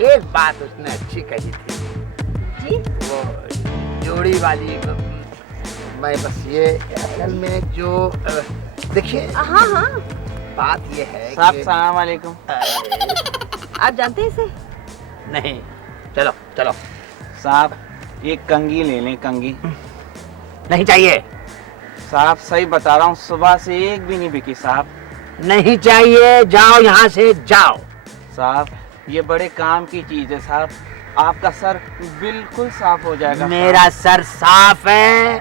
एक बात उसने अच्छी कही थी जी? वो जोड़ी वाली। मैं बस ये असल में जो देखिए हाँ हाँ, बात ये है साहब कि सलाम वालेकुम। आप जानते हैं इसे? नहीं, चलो चलो। साहब ये कंगी ले लें, कंगी। नहीं चाहिए। साहब सही बता रहा हूँ, सुबह से एक भी नहीं बिकी साहब। नहीं चाहिए, जाओ यहाँ से जाओ। साहब ये बड़े काम की चीज है साहब, आपका सर बिल्कुल साफ हो जाएगा। मेरा सर साफ है,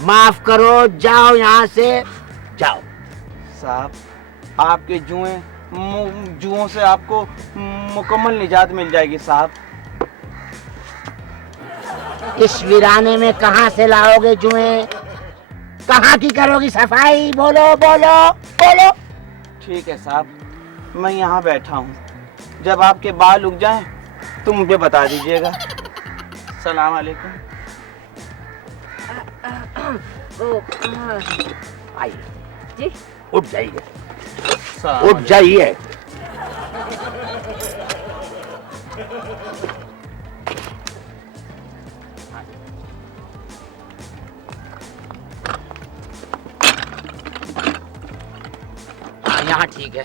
माफ करो, जाओ यहाँ से जाओ। साहब आपके जुओं से आपको मुकम्मल निजात मिल जाएगी साहब। इस वीराने में कहाँ से लाओगे जुएं? कहाँ की करोगी सफाई? बोलो बोलो बोलो। ठीक है साहब, मैं यहाँ बैठा हूँ, जब आपके बाल उग जाएं तो मुझे बता दीजिएगा। सलाम वालेकुम। आइए, जी? उठ जाइए, सलाम उठ जाइए। हाँ, यहाँ ठीक है।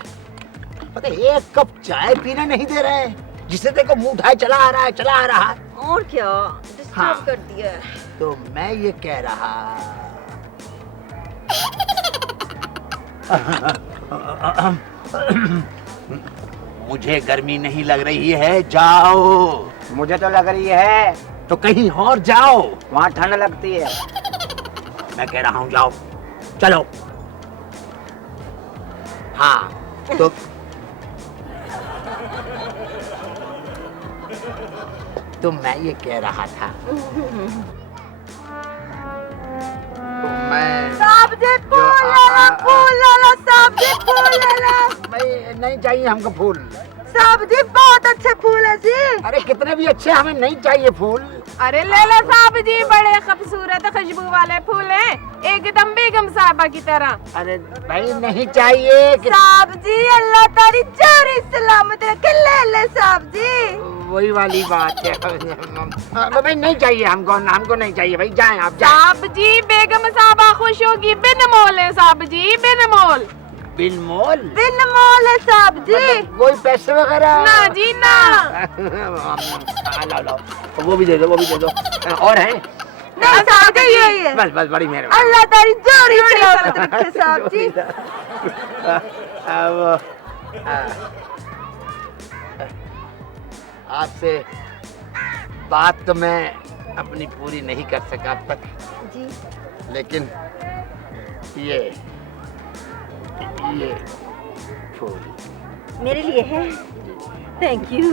पता है, एक कप चाय पीने नहीं दे रहे, जिसे देखो मुंह उठाए चला आ रहा है, चला आ रहा है। और क्या, डिस्टर्ब हाँ। कर दिया। तो मैं ये कह रहा, मुझे गर्मी नहीं लग रही है, जाओ। मुझे तो लग रही है, तो कहीं और जाओ, वहाँ ठंड लगती है। मैं कह रहा हूँ जाओ, चलो। हाँ तो मैं ये कह रहा था, तो मैं साहब जी फूल ले लो, फूल ले लो, साहब जी फूल ले लो। भाई नहीं चाहिए हमको फूल। साहब जी बहुत अच्छे फूल है जी। अरे कितने भी अच्छे, हमें नहीं चाहिए फूल। अरे ले लो साहब जी, बड़े खूबसूरत खुशबू वाले फूल हैं, एकदम बेगम साहबा की तरह। अरे भाई नहीं चाहिए साहब जी अल्लाह तारी चोरी सलामत रखे, ले ले साहब जी। वही वाली बात है। भाई नहीं चाहिए हमको, नहीं चाहिए भाई, जाएं आप जाएं। साहब जी बेगम साहबा खुश होगी, बिन मोल है साहब जी, बिन मोल। बिन मोल? बिन मोल है साहब जी। मतलब कोई पैसे वगैरह? ना जी ना। लो लो, वो भी दे दो, वो भी दे दो। और है? नहीं साहब जी यही है। बस बस, बड़ी मेहरबानी। अल्लाह तारी चोरी सलामत रखे साहब जी। आपसे बात तो मैं अपनी पूरी नहीं कर सका अब तक जी, लेकिन ये फूल मेरे लिए है। Thank you.